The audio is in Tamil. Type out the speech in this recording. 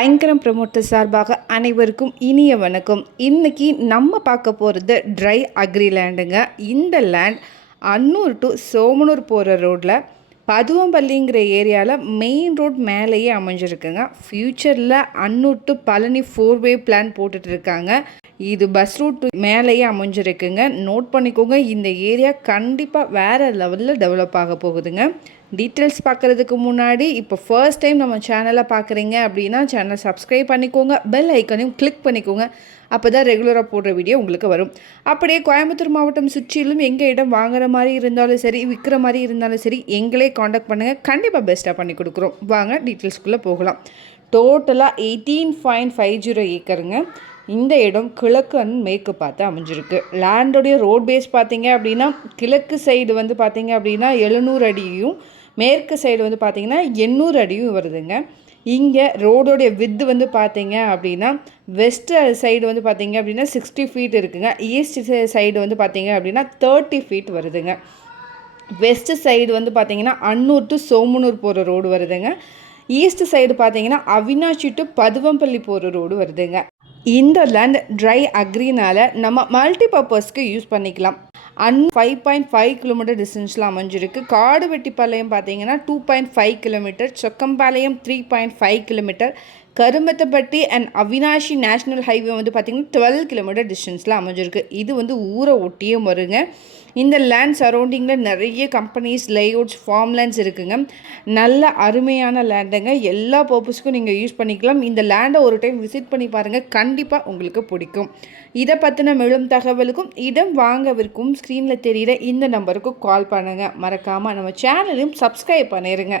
ஐங்கரம் ப்ரமோட்டர் சார்பாக அனைவருக்கும் இனிய வணக்கம். இன்றைக்கி நம்ம பார்க்க போகிறது ட்ரை அக்ரி லேண்டுங்க. இந்த லேண்ட் அன்னூர் டு சோமனூர் போகிற ரோட்டில் பதுவம்பள்ளிங்கிற ஏரியாவில் மெயின் ரோட் மேலேயே அமைஞ்சிருக்குங்க. ஃப்யூச்சரில் அன்னூர் டு பழனி 4-வே பிளான் போட்டுட்ருக்காங்க. இது பஸ் ரூட் மேலேயே அமைஞ்சிருக்குங்க. நோட் பண்ணிக்கோங்க, இந்த ஏரியா கண்டிப்பாக வேறு லெவலில் டெவலப் ஆக போகுதுங்க. டீட்டெயில்ஸ் பார்க்குறதுக்கு முன்னாடி இப்போ ஃபர்ஸ்ட் டைம் நம்ம சேனலை பார்க்குறீங்க அப்படின்னா சேனலை சப்ஸ்கிரைப் பண்ணிக்கோங்க, பெல் ஐக்கனையும் கிளிக் பண்ணிக்கோங்க. அப்போ தான் ரெகுலராக போடுற வீடியோ உங்களுக்கு வரும். அப்படியே கோயம்புத்தூர் மாவட்டம் சுற்றிலும் எங்கள் இடம் வாங்குற மாதிரி இருந்தாலும் சரி, விற்கிற மாதிரி இருந்தாலும் சரி, எங்களே காண்டாக்ட் பண்ணுங்கள். கண்டிப்பாக பெஸ்ட்டாக பண்ணி கொடுக்குறோம். வாங்க டீட்டெயில்ஸ்குள்ளே போகலாம். டோட்டலாக 18.50 ஏக்கருங்க. இந்த இடம் கிழக்கு அண்ட் மேற்கு பார்த்து அமைஞ்சிருக்கு. லேண்டோடைய ரோட் பேஸ் பார்த்தீங்க அப்படின்னா கிழக்கு சைடு வந்து பார்த்தீங்க அப்படின்னா 700 அடியும், மேற்கு சைடு வந்து பார்த்திங்கன்னா 800 அடியும் வருதுங்க. இங்கே ரோடோடைய வித்து வந்து பார்த்தீங்க அப்படின்னா வெஸ்ட் சைடு வந்து பார்த்தீங்க அப்படின்னா 60 ஃபீட் இருக்குங்க. ஈஸ்ட் சைடு வந்து பார்த்தீங்க அப்படின்னா 30 ஃபீட் வருதுங்க. வெஸ்ட் சைடு வந்து பார்த்தீங்கன்னா அன்னூர் டு சோமனூர் போகிற ரோடு வருதுங்க. ஈஸ்ட் சைடு பார்த்தீங்கன்னா அவினாஷி டு பதுவம்பள்ளி போகிற ரோடு வருதுங்க. இந்த லேண்ட் ட்ரை அக்ரினால் நம்ம மல்டி பர்பஸ்க்கு யூஸ் பண்ணிக்கலாம். 5.5 கிலோமீட்டர் டிஸ்டன்ஸில் அமைஞ்சிருக்கு. காடுவெட்டிப்பாளையம் பார்த்தீங்கன்னா 2.5 kilometre, Sokkampalayam 3.5 kilometre, Karumathampatti and Avinashi national highway வந்து பார்த்திங்கன்னா 12 கிலோமீட்டர் டிஸ்டன்ஸில் அமைஞ்சிருக்கு. இது வந்து ஊரை ஒட்டியே வருங்க. இந்த லேண்ட் சரௌண்டிங்கில் நிறைய கம்பெனிஸ், லேஅவுட்ஸ், ஃபார்ம் லேண்ட்ஸ் இருக்குங்க. நல்ல அருமையான லேண்டுங்க. எல்லா பர்பஸ்க்கும் நீங்கள் யூஸ் பண்ணிக்கலாம். இந்த லேண்டை ஒரு டைம் விசிட் பண்ணி பாருங்கள், கண்டிப்பாக உங்களுக்கு பிடிக்கும். இதை பற்றின மேலும் தகவலுக்கும் இடம் வாங்கவிருக்கும் ஸ்க்ரீனில் தெரிகிற இந்த நம்பருக்கு கால் பண்ணுங்கள். மறக்காமல் நம்ம சேனலையும் சப்ஸ்கிரைப் பண்ணிடுங்க.